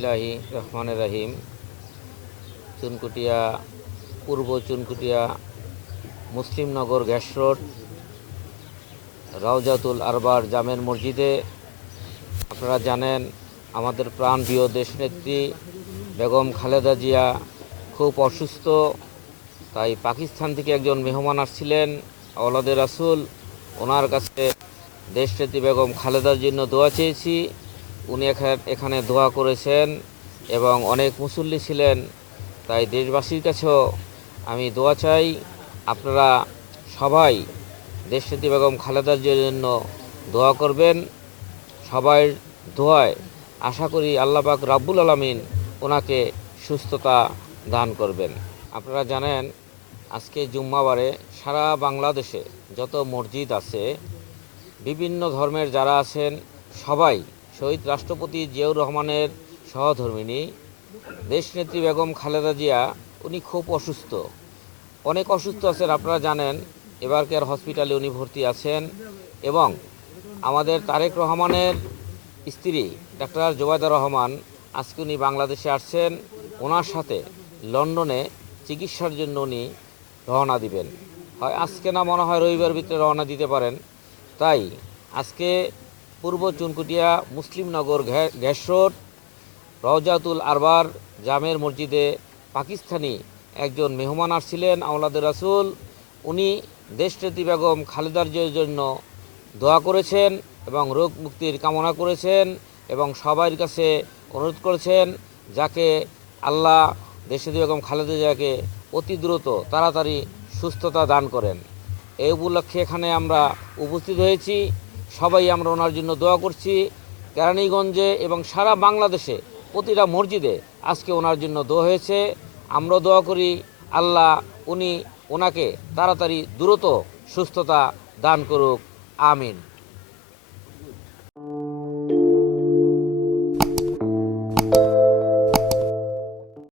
বিসমিল্লাহি রহমান রাহিম। চুনকুটিয়া, পূর্ব Chunkutia Muslimnagar gas road, Rawzatul Arbar জামের মসজিদে আপনারা জানেন, আমাদের প্রাণপ্রিয় দেশনেত্রী বেগম খালেদা জিয়া খুব অসুস্থ, তাই পাকিস্তান থেকে একজন মেহমান আসছিলেন। আওলাদের রাসুল, ওনার কাছে দেশনেত্রী বেগম খালেদার জন্য দোয়া চেয়েছি। উনি এখা- এখানে দোয়া করেছেন এবং অনেক মুসল্লি ছিলেন। তাই দেশবাসীর কাছেও আমি দোয়া চাই, আপনারা সবাই দেশনেত্রী বেগম খালেদার জন্য দোয়া করবেন। সবাই দোয়ায় আশা করি আল্লাহ পাক রাব্বুল আলমিন ওনাকে সুস্থতা দান করবেন। আপনারা জানেন, আজকে জুম্মাবারে সারা বাংলাদেশে যত মসজিদ আছে, বিভিন্ন ধর্মের যারা আছেন, সবাই শহীদ রাষ্ট্রপতি জিয়াউর রহমানের সহধর্মিনী দেশনেত্রী বেগম খালেদা জিয়া, উনি খুব অসুস্থ। অনেক অসুস্থ আছেন, আপনারা জানেন। এবার কেয়ার হসপিটালে উনি ভর্তি আছেন এবং আমাদের তারেক রহমানের স্ত্রী, ডাক্তার জোবায়দা রহমান, আজকে উনি বাংলাদেশে আসছেন। ওনার সাথে লন্ডনে চিকিৎসার জন্য উনি রওনা দিবেন। হয় আজকে না মনে হয় রবিবার ভিতরে রওনা দিতে পারেন। তাই আজকে পূর্ব চুনকুটিয়া মুসলিমনগর গ্যাস রোড রওজাতুল আরবার জামের মসজিদে পাকিস্তানি একজন মেহমান আসছিলেন, আওলাদের রাসুল। উনি দেশনেত্রী বেগম খালেদার জন্য দোয়া করেছেন এবং রোগ মুক্তির কামনা করেছেন এবং সবার কাছে অনুরোধ করেছেন যাকে আল্লাহ দেশনেত্রী বেগম খালেদা জিয়াকে অতি দ্রুত তাড়াতাড়ি সুস্থতা দান করেন। এই উপলক্ষে এখানে আমরা উপস্থিত হয়েছি। সবাই আমরা ওনার জন্য দোয়া করছি। কেরানীগঞ্জে এবং সারা বাংলাদেশে প্রতিটা মসজিদে আজকে ওনার জন্য দোয়া হয়েছে। আমরা দোয়া করি, আল্লাহ উনি ওনাকে তাড়াতাড়ি দ্রুত সুস্থতা দান করুক। আমিন।